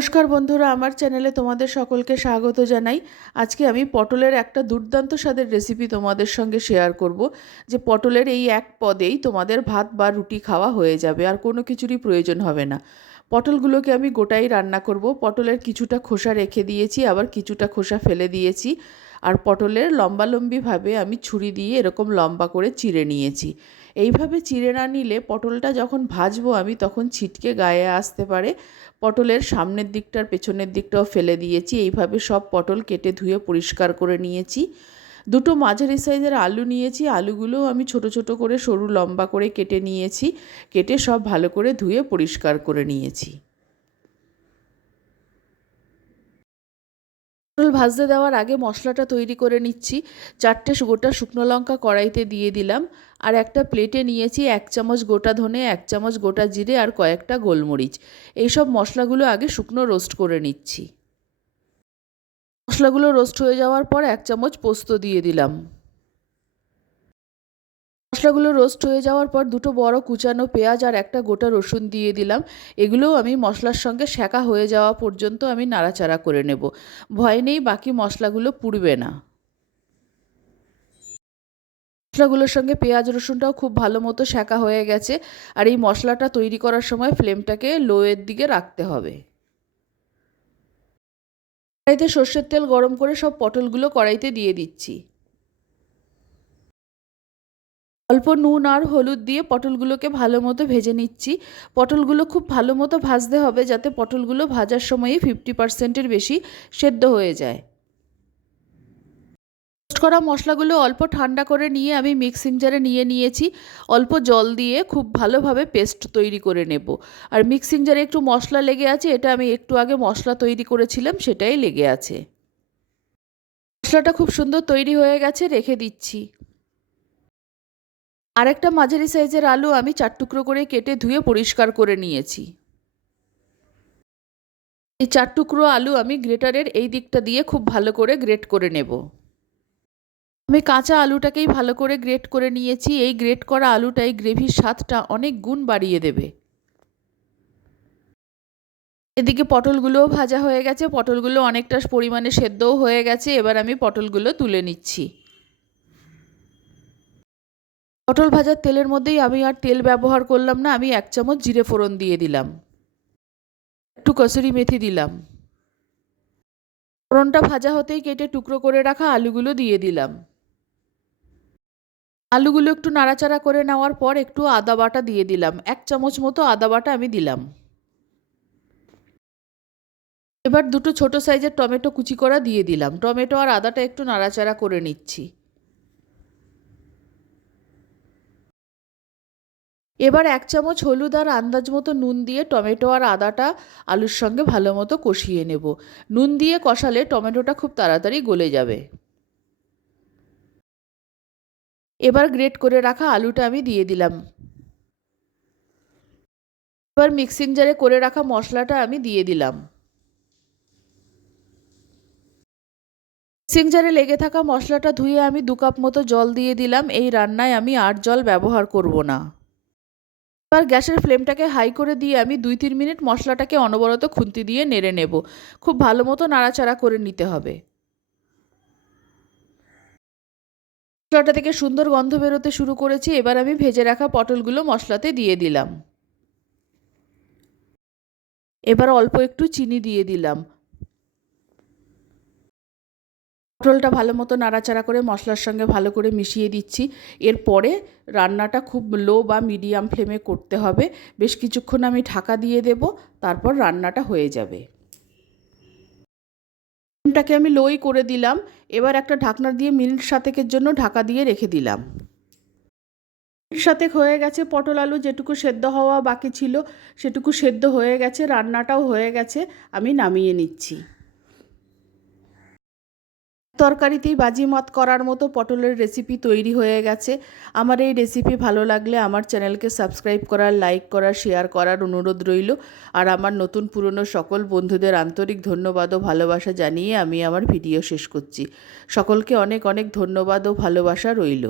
নমস্কার বন্ধুরা, আমার চ্যানেলে তোমাদের সকলকে স্বাগত জানাই। আজকে আমি পটলের একটা দুর্দান্ত স্বাদের রেসিপি তোমাদের সঙ্গে শেয়ার করব, যে পটলের এই এক পদেই তোমাদের ভাত বা রুটি খাওয়া হয়ে যাবে, আর কোনো কিছুরই প্রয়োজন হবে না। পটলগুলোকে আমি গোটাই রান্না করব, পটলের কিছুটা খোসা রেখে দিয়েছি, আবার কিছুটা খোসা ফেলে দিয়েছি। আর পটলের লম্বালম্বিভাবে আমি ছুরি দিয়ে এরকম লম্বা করে চিড়ে নিয়েছি। এইভাবে চিড়ে না নিলে পটলটা যখন ভাজবো আমি তখন ছিটকে গায়ে আসতে পারে। পটলের সামনের দিকটার পেছনের দিকটাও ফেলে দিয়েছি। এইভাবে সব পটল কেটে ধুয়ে পরিষ্কার করে নিয়েছি। দুটো মাঝারি সাইজের আলু নিয়েছি। আলুগুলোও আমি ছোট ছোট করে সরু লম্বা করে কেটে নিয়েছি। কেটে সব ভালো করে ধুয়ে পরিষ্কার করে নিয়েছি। পটল ভাজতে দেওয়ার আগে মশলাটা তৈরি করে নিচ্ছি। চারটে গোটা শুকনো লঙ্কা কড়াইতে দিয়ে দিলাম। আর একটা প্লেটে নিয়েছি এক চামচ গোটা ধনে, এক চামচ গোটা জিরে আর কয়েকটা গোলমরিচ। এইসব মশলাগুলো আগে শুকনো রোস্ট করে নিচ্ছি। মশলাগুলো রোস্ট হয়ে যাওয়ার পর এক চামচ পোস্ত দিয়ে দিলাম। মশলাগুলো রোস্ট হয়ে যাওয়ার পর দুটো বড় কুচানো পেঁয়াজ আর একটা গোটা রসুন দিয়ে দিলাম। এগুলোও আমি মশলার সঙ্গে সেকা হয়ে যাওয়া পর্যন্ত আমি নাড়াচাড়া করে নেব। ভয় নেই, বাকি মশলাগুলো পুড়বে না। মশলাগুলোর সঙ্গে পেঁয়াজ, রসুনটাও খুব ভালো মতো সেকা হয়ে গেছে আর এই মশলাটা তৈরি করার সময় ফ্লেমটাকে লোয়ের দিকে রাখতে হবে। কড়াইতে সর্ষের তেল গরম করে সব পটলগুলো কড়াইতে দিয়ে দিচ্ছি। অল্প নুন আর হলুদ দিয়ে পটলগুলোকে ভালো মতো ভেজে নিচ্ছি। পটলগুলো খুব ভালো মতো ভাজতে হবে যাতে পটলগুলো ভাজার সময়ই ফিফটি পার্সেন্টের বেশি সেদ্ধ হয়ে যায়। করা মশলাগুলো অল্প ঠান্ডা করে নিয়ে আমি মিক্সিং জারে নিয়ে নিয়েছি। অল্প জল দিয়ে খুব ভালোভাবে পেস্ট তৈরি করে নেব। আর মিক্সিং জারে একটু মশলা লেগে আছে, এটা আমি একটু আগে মশলা তৈরি করেছিলাম, সেটাই লেগে আছে। মশলাটা খুব সুন্দর তৈরি হয়ে গেছে, রেখে দিচ্ছি। আরেকটা মাঝারি সাইজের আলু আমি চার টুকরো করে কেটে ধুয়ে পরিষ্কার করে নিয়েছি। এই চার টুকরো আলু আমি গ্রেটারের এই দিকটা দিয়ে খুব ভালো করে গ্রেট করে নেব। আমি কাঁচা আলুটাকেই ভালো করে গ্রেট করে নিয়েছি। এই গ্রেট করা আলুটাই গ্রেভির স্বাদটা অনেক গুণ বাড়িয়ে দেবে। এদিকে পটলগুলোও ভাজা হয়ে গেছে। পটলগুলো অনেকটা পরিমাণে সেদ্ধও হয়ে গেছে। এবার আমি পটলগুলো তুলে নিচ্ছি। পটল ভাজার তেলের মধ্যেই আমি আর তেল ব্যবহার করলাম না, আমি এক চামচ জিরে ফোড়ন দিয়ে দিলাম। একটু কসুরি মেথি দিলাম। ফোড়নটা ভাজা হতেই কেটে টুকরো করে রাখা আলুগুলো দিয়ে দিলাম। আলুগুলো একটু নাড়াচাড়া করে নেওয়ার পর একটু আদা বাটা দিয়ে দিলাম। এক চামচ মতো আদা বাটা আমি দিলাম। এবার দুটো ছোট সাইজের টমেটো কুচি করা দিয়ে দিলাম। টমেটো আর আদাটা একটু নাড়াচাড়া করে নিচ্ছি। এবার এক চামচ হলুদ আর আন্দাজ মতো নুন দিয়ে টমেটো আর আদাটা আলুর সঙ্গে ভালো মতো কষিয়ে নেব। নুন দিয়ে কষালে টমেটোটা খুব তাড়াতাড়ি গলে যাবে। এবার গ্রেট করে রাখা আলুটা আমি দিয়ে দিলাম। এবার মিক্সিং জারে করে রাখা মশলাটা আমি দিয়ে দিলাম। মিক্সিং জারে লেগে থাকা মশলাটা ধুয়ে আমি দু কাপ মতো জল দিয়ে দিলাম। এই রান্নায় আমি আর জল ব্যবহার করব না। এবার গ্যাসের ফ্লেমটাকে হাই করে দিয়ে আমি দুই তিন মিনিট মশলাটাকে অনবরত খুন্তি দিয়ে নেড়ে নেব। খুব ভালো মতো নাড়াচাড়া করে নিতে হবে। মশলাটা থেকে সুন্দর গন্ধ বেরোতে শুরু করেছি। এবার আমি ভেজে রাখা পটলগুলো মশলাতে দিয়ে দিলাম। এবার অল্প একটু চিনি দিয়ে দিলাম। পটলটা ভালো মতো নাড়াচাড়া করে মশলার সঙ্গে ভালো করে মিশিয়ে দিচ্ছি। এরপরে রান্নাটা খুব লো বা মিডিয়াম ফ্লেমে করতে হবে। বেশ কিছুক্ষণ আমি ঢাকা দিয়ে দেব, তারপর রান্নাটা হয়ে যাবে। ফ্লেমটাকে আমি লোই করে দিলাম। এবার একটা ঢাকনা দিয়ে মিনিট সাতেকের জন্য ঢাকা দিয়ে রেখে দিলাম। সাতেক হয়ে গেছে, পটল আলু যেটুকু সেদ্ধ হওয়া বাকি ছিল সেটুকু সেদ্ধ হয়ে গেছে, রান্নাটাও হয়ে গেছে, আমি নামিয়ে নিচ্ছি। তরকারিতেই বাজিমাত করার মতো পটলের রেসিপি তৈরি হয়ে গেছে। আমার এই রেসিপি ভালো লাগলে আমার চ্যানেলকে সাবস্ক্রাইব করার লাইক করার শেয়ার করার অনুরোধ রইল। আর আমার নতুন পুরনো সকল বন্ধুদের আন্তরিক ধন্যবাদ ও ভালোবাসা জানিয়ে আমি আমার ভিডিও শেষ করছি। সকলকে অনেক অনেক ধন্যবাদ ও ভালোবাসা রইল।